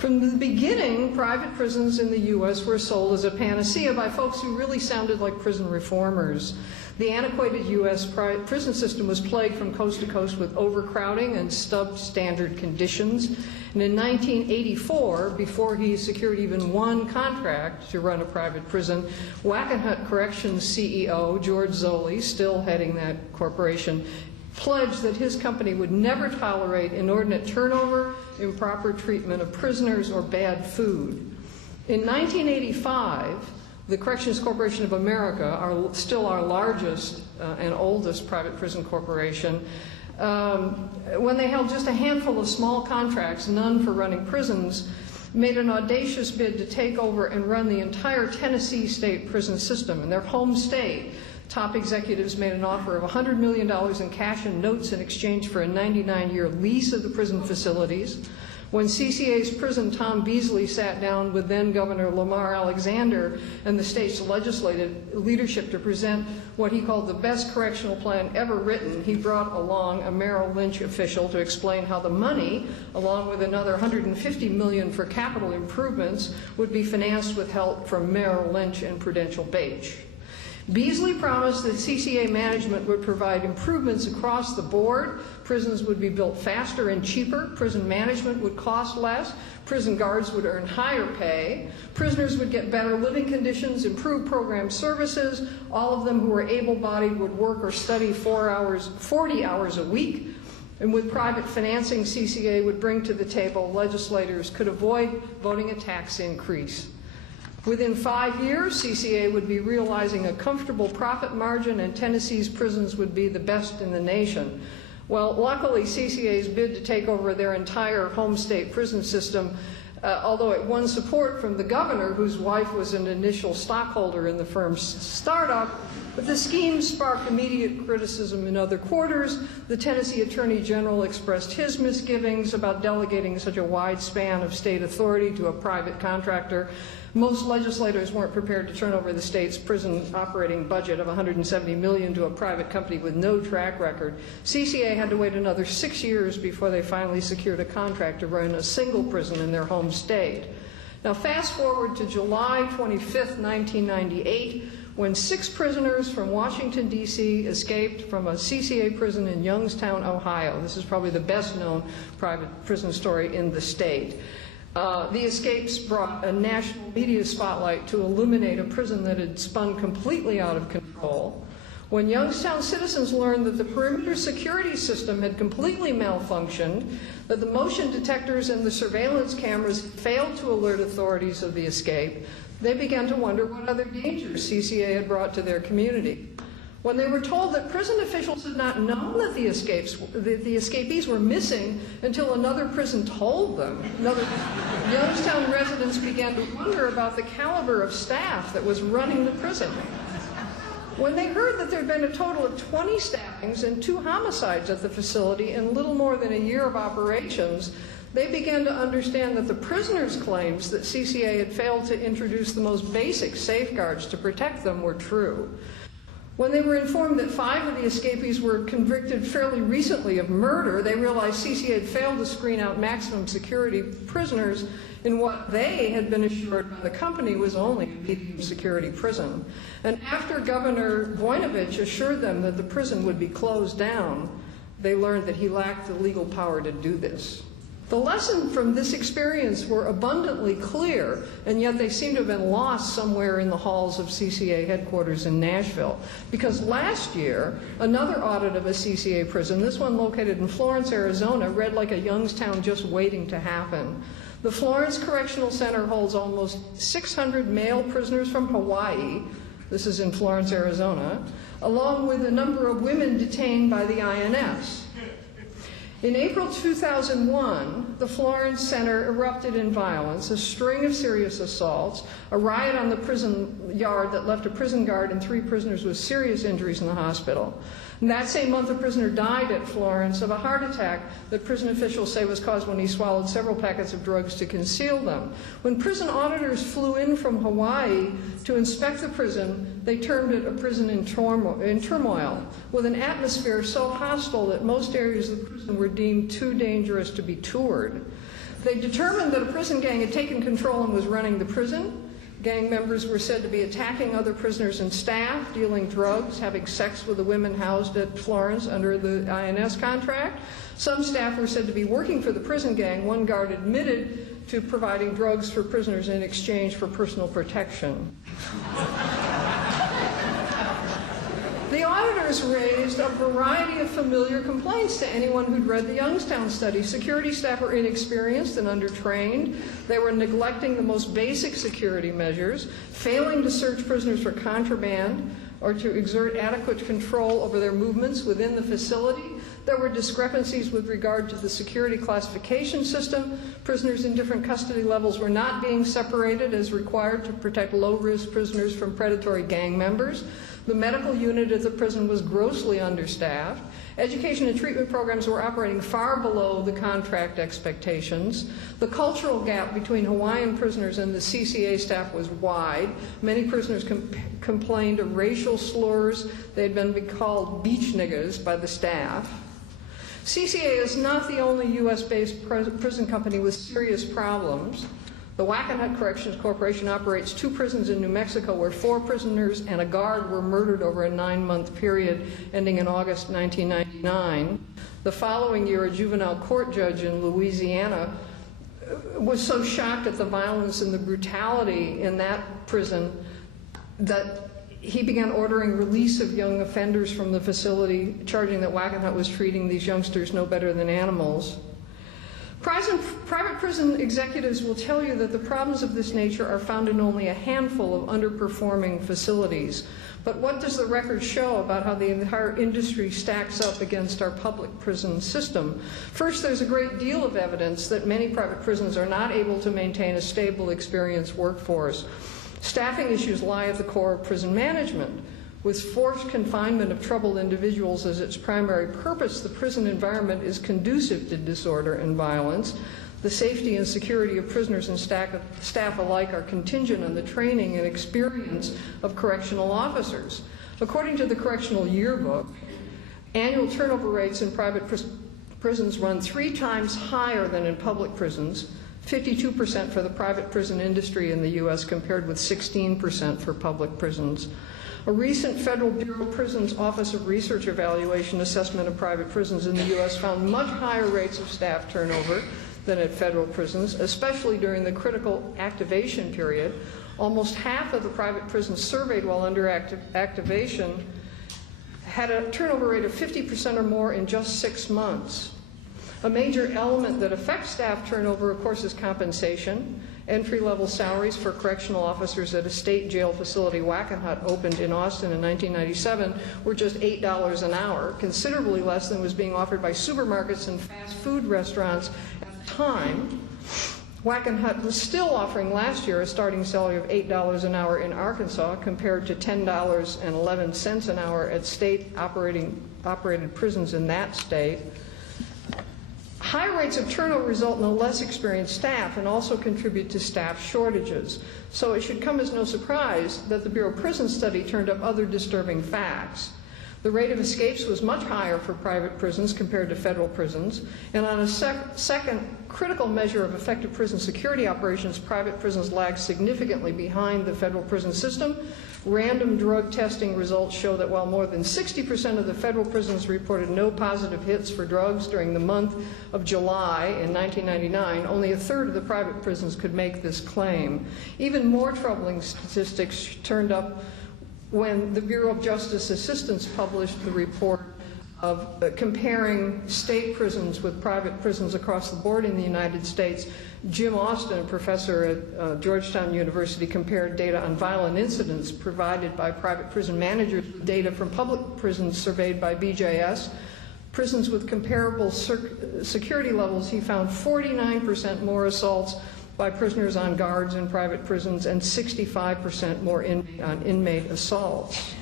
From the beginning, private prisons in the U.S. were sold as a panacea by folks who really sounded like prison reformers. The antiquated U.S. prison system was plagued from coast to coast with overcrowding and substandard conditions. And in 1984, before he secured even one contract to run a private prison, Wackenhut Corrections CEO George Zoley, still heading that corporation, pledged that his company would never tolerate inordinate turnover, improper treatment of prisoners, or bad food. In 1985, the Corrections Corporation of America, still our largest and oldest private prison corporation, when they held just a handful of small contracts, none for running prisons, made an audacious bid to take over and run the entire Tennessee state prison system. In their home state, top executives made an offer of $100 million in cash and notes in exchange for a 99-year lease of the prison facilities. When CCA's prison Tom Beasley sat down with then Governor Lamar Alexander and the state's legislative leadership to present what he called the best correctional plan ever written, he brought along a Merrill Lynch official to explain how the money, along with another $150 million for capital improvements, would be financed with help from Merrill Lynch and Prudential Bache. Beasley promised that CCA management would provide improvements across the board. Prisons would be built faster and cheaper. Prison management would cost less. Prison guards would earn higher pay. Prisoners would get better living conditions, improved program services. All of them who were able-bodied would work or study 40 hours a week. And with private financing, CCA would bring to the table, legislators could avoid voting a tax increase. Within 5 years, CCA would be realizing a comfortable profit margin, and Tennessee's prisons would be the best in the nation. Well, luckily, CCA's bid to take over their entire home state prison system, although it won support from the governor, whose wife was an initial stockholder in the firm's startup, but the scheme sparked immediate criticism in other quarters. The Tennessee Attorney General expressed his misgivings about delegating such a wide span of state authority to a private contractor. Most legislators weren't prepared to turn over the state's prison operating budget of $170 million to a private company with no track record. CCA had to wait another 6 years before they finally secured a contract to run a single prison in their home state. Now fast forward to July 25th, 1998, when 6 prisoners from Washington, D.C. escaped from a CCA prison in Youngstown, Ohio. This is probably the best known private prison story in the state. The escapes brought a national media spotlight to illuminate a prison that had spun completely out of control. When Youngstown citizens learned that the perimeter security system had completely malfunctioned, that the motion detectors and the surveillance cameras failed to alert authorities of the escape, they began to wonder what other dangers CCA had brought to their community. When they were told that prison officials had not known that the escapees were missing until another prison told them, Youngstown residents began to wonder about the caliber of staff that was running the prison. When they heard that there had been a total of 20 stabbings and 2 homicides at the facility in little more than a year of operations, they began to understand that the prisoners' claims that CCA had failed to introduce the most basic safeguards to protect them were true. When they were informed that 5 of the escapees were convicted fairly recently of murder, they realized CCA had failed to screen out maximum security prisoners in what they had been assured by the company was only a medium security prison. And after Governor Voinovich assured them that the prison would be closed down, they learned that he lacked the legal power to do this. The lessons from this experience were abundantly clear, and yet they seem to have been lost somewhere in the halls of CCA headquarters in Nashville. Because last year, another audit of a CCA prison, this one located in Florence, Arizona, read like a Youngstown just waiting to happen. The Florence Correctional Center holds almost 600 male prisoners from Hawaii, this is in Florence, Arizona, along with a number of women detained by the INS. In April 2001, the Florence Center erupted in violence, a string of serious assaults, a riot on the prison yard that left a prison guard and 3 prisoners with serious injuries in the hospital. And that same month, a prisoner died at Florence of a heart attack that prison officials say was caused when he swallowed several packets of drugs to conceal them. When prison auditors flew in from Hawaii to inspect the prison, they termed it a prison in turmoil, with an atmosphere so hostile that most areas of the prison were deemed too dangerous to be toured. They determined that a prison gang had taken control and was running the prison. Gang members were said to be attacking other prisoners and staff, dealing drugs, having sex with the women housed at Florence under the INS contract. Some staff were said to be working for the prison gang. One guard admitted to providing drugs for prisoners in exchange for personal protection. The auditors raised a variety of familiar complaints to anyone who'd read the Youngstown study. Security staff were inexperienced and undertrained. They were neglecting the most basic security measures, failing to search prisoners for contraband or to exert adequate control over their movements within the facility. There were discrepancies with regard to the security classification system. Prisoners in different custody levels were not being separated as required to protect low-risk prisoners from predatory gang members. The medical unit at the prison was grossly understaffed. Education and treatment programs were operating far below the contract expectations. The cultural gap between Hawaiian prisoners and the CCA staff was wide. Many prisoners complained of racial slurs. They had been called beach niggas by the staff. CCA is not the only U.S.-based prison company with serious problems. The Wackenhut Corrections Corporation operates 2 prisons in New Mexico where 4 prisoners and a guard were murdered over a 9-month period ending in August 1999. The following year, a juvenile court judge in Louisiana was so shocked at the violence and the brutality in that prison that he began ordering release of young offenders from the facility, charging that Wackenhut was treating these youngsters no better than animals. Private prison executives will tell you that the problems of this nature are found in only a handful of underperforming facilities. But what does the record show about how the entire industry stacks up against our public prison system? First, there's a great deal of evidence that many private prisons are not able to maintain a stable, experienced workforce. Staffing issues lie at the core of prison management. With forced confinement of troubled individuals as its primary purpose, the prison environment is conducive to disorder and violence. The safety and security of prisoners and staff alike are contingent on the training and experience of correctional officers. According to the Correctional Yearbook, annual turnover rates in private prisons run 3 times higher than in public prisons, 52% for the private prison industry in the U.S. compared with 16% for public prisons. A recent Federal Bureau of Prisons Office of Research Evaluation assessment of private prisons in the U.S. found much higher rates of staff turnover than at federal prisons, especially during the critical activation period. Almost half of the private prisons surveyed while under activation had a turnover rate of 50% or more in just 6 months. A major element that affects staff turnover, of course, is compensation. Entry-level salaries for correctional officers at a state jail facility, Wackenhut, opened in Austin in 1997, were just $8 an hour, considerably less than was being offered by supermarkets and fast food restaurants at the time. Wackenhut was still offering last year a starting salary of $8 an hour in Arkansas compared to $10.11 an hour at state-operated prisons in that state. High rates of turnover result in a less experienced staff and also contribute to staff shortages. So it should come as no surprise that the Bureau of Prisons study turned up other disturbing facts. The rate of escapes was much higher for private prisons compared to federal prisons, and on a second critical measure of effective prison security operations, private prisons lag significantly behind the federal prison system. Random drug testing results show that while more than 60% of the federal prisons reported no positive hits for drugs during the month of July in 1999, only a third of the private prisons could make this claim. Even more troubling statistics turned up when the Bureau of Justice Assistance published the report of comparing state prisons with private prisons across the board in the United States. Jim Austin, a professor at Georgetown University, compared data on violent incidents provided by private prison managers with data from public prisons surveyed by BJS. Prisons with comparable security levels, he found 49% more assaults by prisoners on guards in private prisons and 65% more on inmate assaults.